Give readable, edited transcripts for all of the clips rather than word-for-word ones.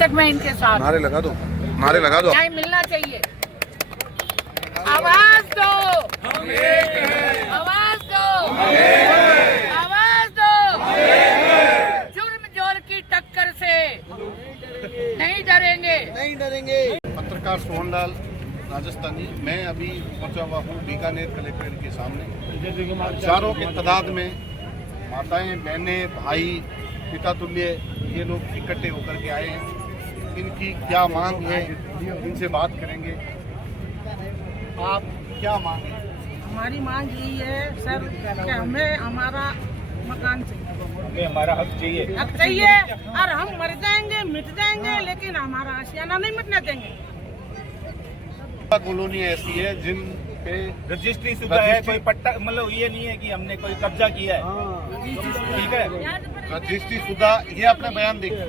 तक मैं इनके साथ। नारे लगा दो, नारे लगा दो। न्याय मिलना चाहिए। आवाज दो, आवाज दो, आवाज दो। जुर्म जोर की टक्कर से नहीं डरेंगे, नहीं डरेंगे। पत्रकार सोहनलाल राजस्थानी, मैं अभी पहुंचा हुआ हूँ बीकानेर कलेक्ट्रेट के सामने। हजारों की तादाद में माताएं, बहनें, भाई, पिता तुल्य ये लोग इकट्ठे होकर के आए हैं। इनकी क्या मांग है, इनसे बात करेंगे। आप क्या मांग है? हमारी मांग यही है सर कि हमें हमारा मकान चाहिए, हमें हमारा हक चाहिए, हक चाहिए। और हम मर जाएंगे, मिट जाएंगे, लेकिन हमारा आशियाना नहीं मिटने देंगे। कॉलोनी ऐसी है जिन पे रजिस्ट्री शुदा है, कोई पट्टा, मतलब ये नहीं है कि हमने कोई कब्जा किया है, ठीक है। रजिस्ट्री शुदा, ये अपना बयान देखिए।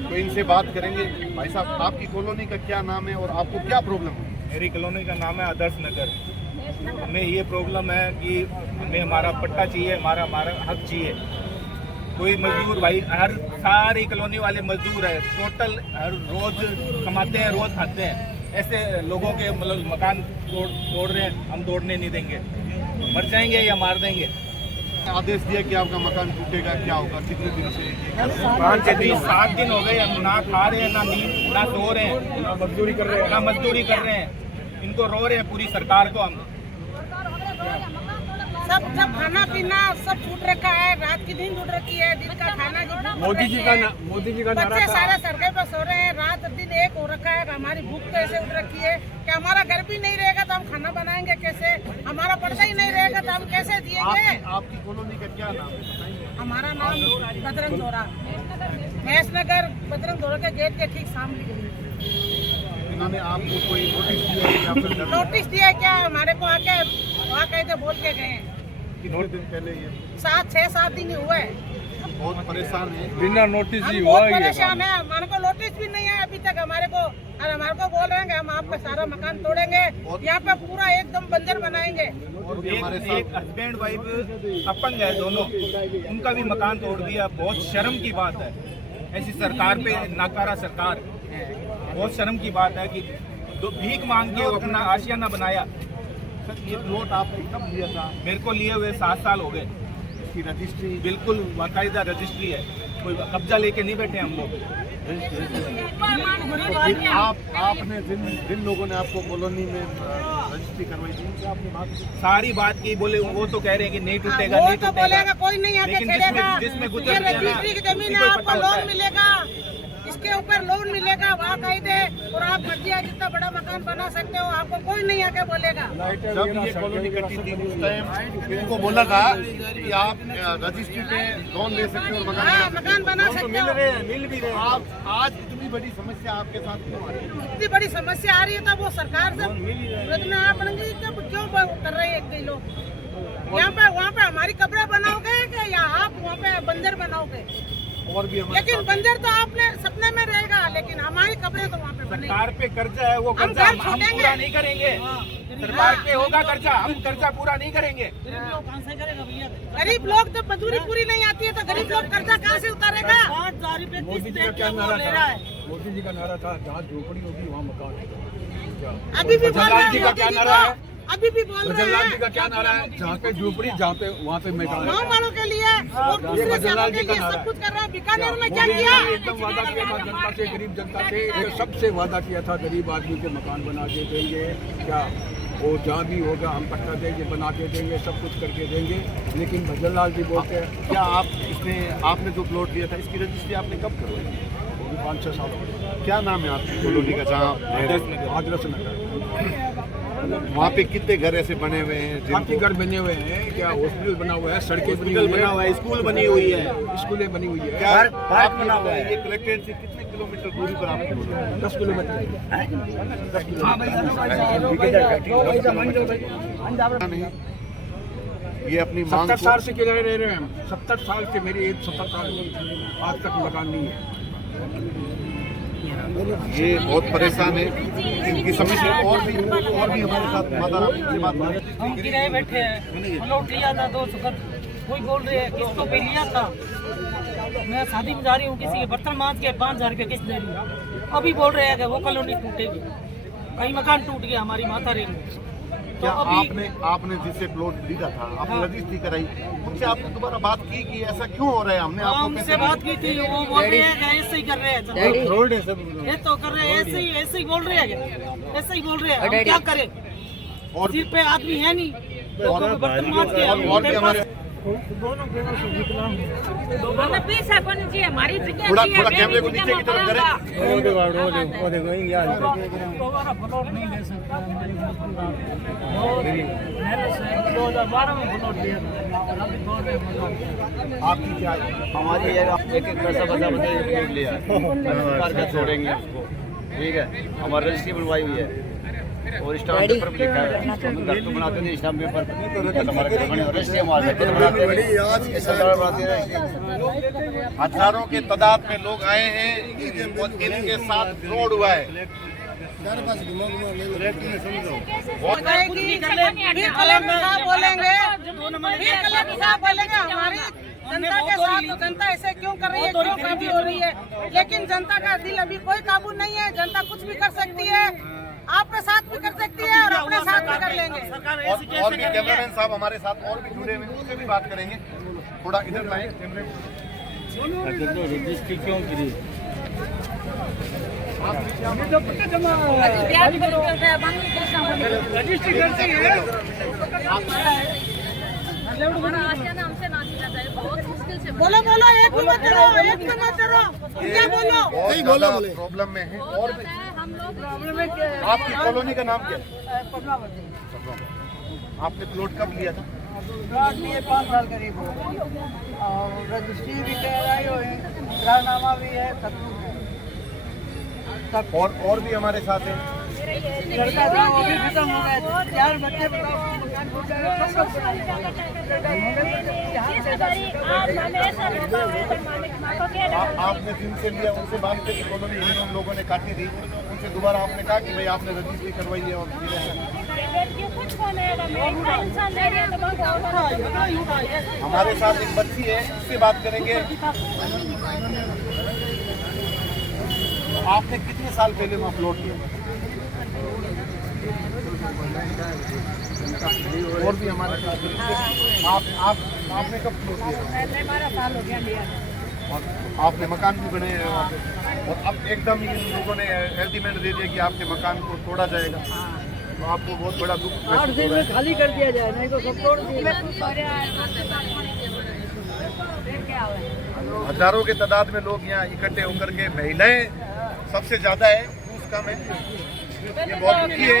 तो इनसे बात करेंगे। भाई साहब, आपकी कॉलोनी का क्या नाम है और आपको क्या प्रॉब्लम है? मेरी कॉलोनी का नाम है आदर्श नगर। हमें ये प्रॉब्लम है कि हमें हमारा पट्टा चाहिए, हमारा हक चाहिए। कोई मजदूर भाई, हर सारी कॉलोनी वाले मजदूर है, टोटल हर रोज कमाते हैं, रोज खाते हैं। ऐसे लोगों के मतलब मकान तोड़ रहे हैं, हम तोड़ने नहीं देंगे। मर जाएंगे या मार देंगे। आदेश दिया कि आपका मकान टूटेगा, क्या होगा? कितने दिन से? 7 दिन हो गए, हम ना खा रहे हैं, ना नींद, ना सो रहे हैं, ना मजदूरी कर रहे हैं। इनको रो रहे हैं पूरी सरकार को हम। सब खाना पीना सब छूट रखा है, रात की दिन छूट रखी है, दिन का खाना की मोदी जी का बच्चे सारे सड़कों पर सो रहे हैं, रात दिन एक हो रखा है। हमारी भूख तो ऐसे उठ रखी है कि हमारा घर भी नहीं रहेगा तो हम खाना बनाएंगे कैसे? हमारा पर्दा ही नहीं रहेगा तो हम कैसे दिएंगे? आपकी कॉलोनी का क्या नाम है? हमारा नाम बजरंग दौरा, महेश नगर, बजरंग दौरा के गेट के ठीक सामने। इन्होंने आपको कोई नोटिस दिया है या फिर नोटिस दिया क्या? हमारे को आके वहाँ कहीं तो बोल के गए। कितने दिन पहले? ये 6-7 दिन हुए। बहुत परेशान है। बिना नोटिस हम बहुत परेशान है, हमारे को नोटिस भी नहीं है अभी तक हमारे को। और हमारे को बोल रहे हैं कि हम आपका सारा मकान तोड़ेंगे, यहाँ पे पूरा एकदम बंजर बनाएंगे। एक हस्बैंड वाइफ अपंग है दोनों, उनका भी मकान तोड़ दिया। बहुत शर्म की बात है, ऐसी सरकार पे नाकारा सरकार। बहुत शर्म की बात है कि भीख मांग के अपना आशियाना बनाया। सर, ये प्लॉट आपने कब लिया था? मेरे को लिए हुए 7 साल हो गए। इसकी रजिस्ट्री बिल्कुल बाकायदा रजिस्ट्री है, कोई कब्जा लेके नहीं बैठे हम लोग। आपने जिन लोगों ने आपको कॉलोनी में रजिस्ट्री करवाई थी उनसे आपने बात की? सारी बात की, बोले वो तो कह रहे हैं कि नहीं टूटेगा, वो नहीं तो टूटेगा। बोलेगा कोई नहीं आके लेकिन छेड़ेगा। जिसमें ये गुजर गया ना, रजिस्ट्री की जमीन किसी है, को आपको पता लोन होता है। मिलेगा, इसके ऊपर लोन मिलेगा, वहाँ कहीं दे और आप मर्जी है जितना बड़ा मकान बना सकते हो, आपको कोई नहीं आके बोलेगा। जब ये कॉलोनी कटी थी उस टाइम इनको बोला था कि आप रजिस्ट्री पे लोन ले सकते हो और हाँ, मकान बना सकते हो। मिल भी रहे। आप आज इतनी बड़ी समस्या आपके साथ क्यों आ रही है? इतनी बड़ी समस्या आ रही है तो वो सरकार से योजना अपनी क्यों कर रहे हैं कई लोग? यहाँ पे वहाँ पे हमारी कब्रें बनाओगे कि या आप वहाँ पे बंजर बनाओगे? और भी लेकिन बंजर तो आपने सपने में रहेगा, लेकिन हमारी कब्रें तो वहाँ पे बनेगी। सरकार पे कर्जा है, वो कर्जा हम पूरा नहीं करेंगे। सरकार पे होगा कर्जा, हम कर्जा पूरा नहीं करेंगे। गरीब लोग तो मजदूरी पूरी नहीं आती है तो गरीब लोग कर्जा कहाँ से उतारेगा? मोदी जी का क्या नारा था? मोदी जी का नारा था जहाँ झोपड़ी होगी वहाँ मकान। अभी भी बोल रहे हैं जी का क्या मोदी जी नारा है? को, अभी भी बोल रहे रजनलाल जी हैं का क्या नारा है? जहाँ पे झोपड़ी जहाँ पे वहाँ पे मकान। गाँव वालों के लिए और दूसरे शहरों के लिए सब कुछ कर रहा है। बीकानेर में क्या मोदी किया? ने एकदम वादा किया था जनता से, गरीब जनता से, ये सबसे वादा किया था गरीब आदमी के मकान बना के देंगे। क्या वो जहाँ भी होगा हम पट्टा देंगे, बना के देंगे, सब कुछ करके देंगे। लेकिन भजनलाल जी बोलते हैं क्या आपने जो प्लॉट लिया था इसकी रजिस्ट्री आपने कब करवाई? 5-6 साल हो गए। क्या नाम है आपकी कॉलोनी का? जहाँ आदर्श नगर। वहाँ पे कितने घर ऐसे बने हुए हैं काफी घर बने हुए हैं। क्या हॉस्पिटल बना हुआ है, सड़कें बनी हुई बना हुआ है, स्कूल बनी हुई है, स्कूलें बनी हुई है। क्या पार्क बना हुआ है? ये कलेक्ट्रेट से कितने किलोमीटर दूरी पर आपको बोला है? 10 किलोमीटर। नहीं, ये अपनी मांग 70 साल से किराए रह रहे हैं हम। 70 साल से, मेरी एज 70 साल आज तक मकान नहीं है। ये बहुत परेशान है इनकी समस्या। और भी हमारे साथ माता राम की बात हो रही है। हम किराए बैठे हैं, प्लॉट लिया था 2 सुखद, कोई बोल रहे हैं किसको पे लिया था, मैं शादी में जा रही हूँ, किसी के बर्तन मांज के 5,000 रुपये किस्त दे रही हूँ। अभी बोल रहे हैं कि वो कॉलोनी टूटेगी, कहीं मकान टूट गया हमारी माता रेंज। क्या आपने जिससे प्लॉट खरीदा था, आपने रजिस्ट्री कराई, उनसे आपने दोबारा बात की कि ऐसा क्यों हो रहा है? हमने आपको उनसे बात की थी, वो बोल रहे हैं कि ऐसे ही कर रहे हैं, ये तो कर रहे हैं, ऐसे ही बोल रहे हैं, ऐसे ही बोल रहे हैं। हम क्या करें, और सिर पे आदमी है नहीं, बर्तन मांज के और भी हमारे हमें पैसा कौन चाहिए, हमारी थोड़ा कैमरे को नीचे की तरफ करें। प्लॉट नहीं ले सकता, हमारी 2012 में प्लॉट लिया था। आपकी क्या हमारी एक पैसा प्लॉट लिया है, सरकार का छोड़ेंगे उसको, ठीक है। हमारी रजिस्ट्री बनवाई हुई है और स्टाम्प पेपर भी लिखा है, हम घर तो बनाते थे स्टाम्प पेपर, हमारे घर बने रजिस्ट्री हमारे घर बनाते हैं, सरकार बनाती है। हजारों के तादाद में लोग आए हैं और इनके साथ फ्रॉड हुआ है। बोलेंगे हमारी जनता के साथ जनता ऐसे क्यों कर रही है, क्यों काबू हो रही है, लेकिन जनता का दिल अभी कोई काबू नहीं है। जनता कुछ भी कर सकती है, आपके साथ भी कर सकती है और अपने साथ भी कर लेंगे। और भी कैमरामैन साहब हमारे साथ और भी जुड़े हुए हैं, उनसे भी बात करेंगे। थोड़ा इधर लाएं कैमरे। रजिस्ट्री क्यों गिरी? बोलो बोलो, एक भी मत डरो, एक भी मत डरो, क्या बोलो? बोलो प्रॉब्लम में है। और आपकी कॉलोनी का नाम क्या है? आपने प्लॉट कब लिया था? प्लॉट लिए 5 साल करीब हो गए और रजिस्ट्री भी कराई हुई है, इकरारनामा भी है, सब और भी हमारे साथ हैं। लड़का था वो भी खत्म हो गया, 4 बच्चे आपने जिनसे लिया उनसे बात की कॉलोनी इन लोगों ने काटी थी, उनसे दोबारा आपने कहा कि भाई आपने रजिस्ट्री करवाई है और हमारे साथ एक बच्ची है, उससे बात करेंगे। आपने कितने साल पहले वहाँ प्लॉट लिया? और भी हमारे साथ आपने कब प्लॉट लिया? 12 साल हो गया लिया। और आपने मकान भी बनाए हैं वहाँ पे, और अब एकदम इन लोगों ने एल्टीमेट दे दिया कि आपके मकान को तोड़ा जाएगा, तो आपको बहुत बड़ा दुख महसूस हो रहा है। खाली कर दिया जाए, नहीं तो सब तोड़ दिया। हजारों के तादाद में लोग यहाँ इकट्ठे होकर के, महिलाएं सबसे ज्यादा है, उसका में ये बहुत दुखी है।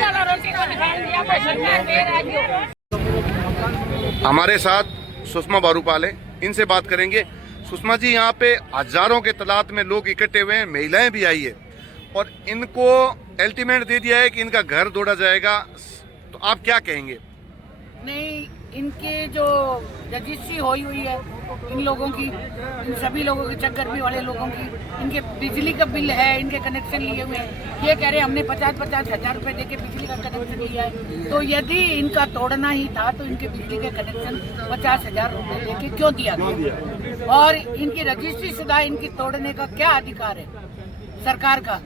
हमारे साथ सुषमा बारूपाल है, इनसे बात करेंगे। सुषमा जी, यहाँ पे हजारों के तादाद में लोग इकट्ठे हुए हैं, महिलाएं भी आई है और इनको अल्टीमेट दे दिया है कि इनका घर तोड़ा जाएगा, तो आप क्या कहेंगे? नहीं, इनके जो रजिस्ट्री हुई है इन लोगों की, इन सभी लोगों के चक्कर वाले लोगों की, इनके बिजली का बिल है, इनके कनेक्शन लिए हुए हैं। ये कह रहे हैं हमने 50-50 हजार रुपए देके बिजली का कनेक्शन लिया है, तो यदि इनका तोड़ना ही था तो इनके बिजली के कनेक्शन 50,000 रुपए देके क्यों दिया गया? और इनकी रजिस्ट्री शुदा इनकी तोड़ने का क्या अधिकार है सरकार का?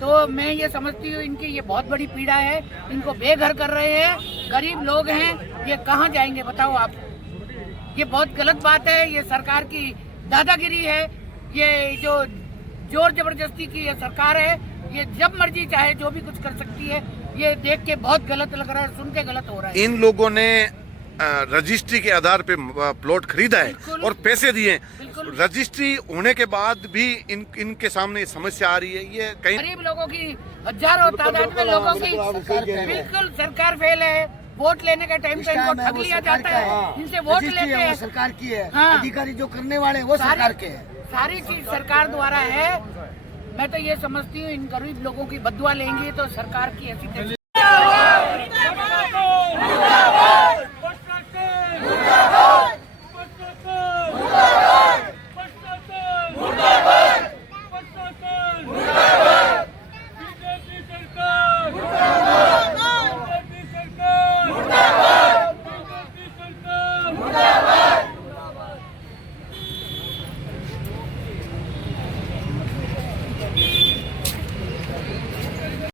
तो मैं ये समझती हूँ इनकी ये बहुत बड़ी पीड़ा है, इनको बेघर कर रहे हैं, गरीब लोग हैं, ये कहाँ जाएंगे बताओ आप? ये बहुत गलत बात है, ये सरकार की दादागिरी है, ये जो जोर जबरदस्ती की ये सरकार है, ये जब मर्जी चाहे जो भी कुछ कर सकती है। ये देख के बहुत गलत लग रहा है, सुन के गलत हो रहा है। इन लोगों ने रजिस्ट्री के आधार पे प्लॉट खरीदा है और पैसे दिए, रजिस्ट्री होने के बाद भी इनके सामने समस्या आ रही है। ये कहीं गरीब लोगों की, हजारों तादाद में लोगों की, बिल्कुल सरकार फेल है। वोट लेने के टाइम पे इनको ठग लिया जाता है, इनसे वोट लेते हैं। सरकार की है, हाँ। अधिकारी जो करने वाले वो सरकार के है, सारी चीज सरकार द्वारा है। मैं तो ये समझती हूँ इन गरीब लोगों की बदुआ लेंगे तो सरकार की ऐसी